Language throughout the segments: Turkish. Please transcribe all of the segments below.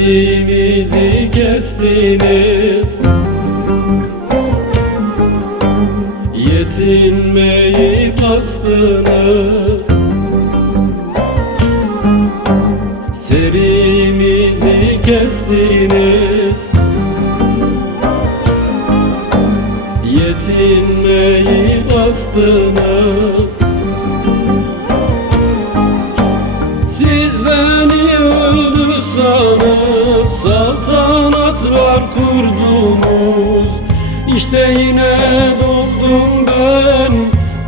serimizi kestiniz. Yetinmeyi bastınız. Serimizi kestiniz. Yetinmeyi bastınız. Siz beni öldü sanıp saltanatlar kurdunuz. İşte yine doğdum ben,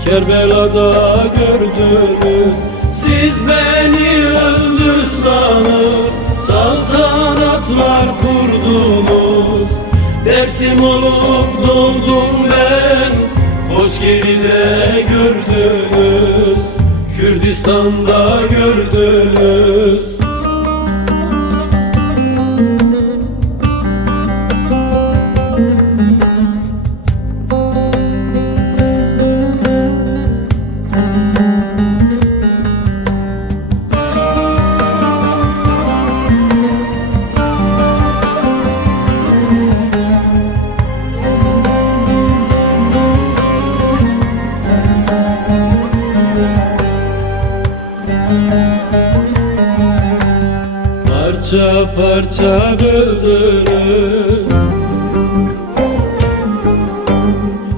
Kerbela'da gördünüz. Siz beni öldü sanıp saltanatlar kurdunuz. Dersim olup doğdum ben, hoş geride gördünüz. Kürdistan'da gördünüz. Parça parça böldünüz.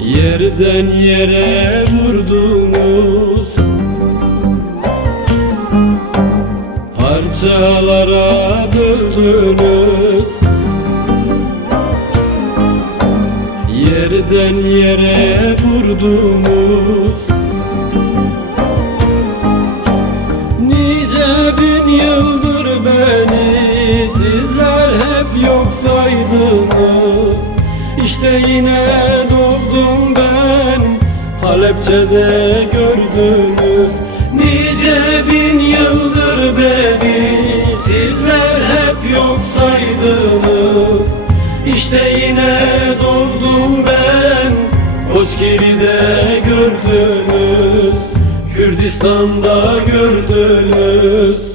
Yerden yere vurdunuz. Parçalara böldünüz. Yerden yere vurdunuz. Nice bin yıldır beni sizler hep yok saydınız. İşte yine doğdum ben, Halepçe'de gördünüz. Nice bin yıldır beni sizler hep yok saydınız. İşte yine doğdum ben, Hoşgiri'de gördünüz. Kürdistan'da gördünüz.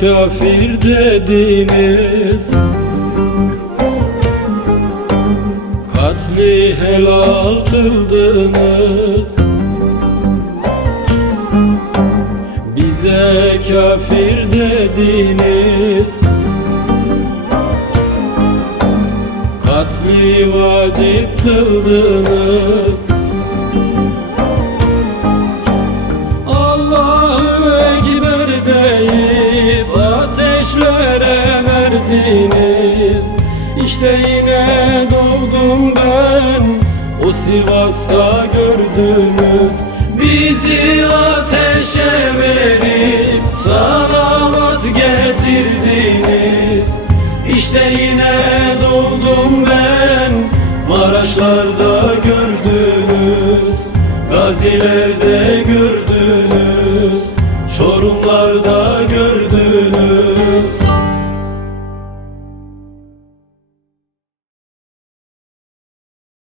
Kafir dediniz, katli helal kıldınız. Bize kafir dediniz, katli vacip kıldınız. Allahu Ekber deyip ateşlere verdiniz. İşte yine doğdum ben, o Sivas'ta gördünüz. Bizi ateşe verip salavat getirdiniz. İşte yine doğdum ben, Maraşlarda gördünüz. Gazilerde gördünüz. Çorumlarda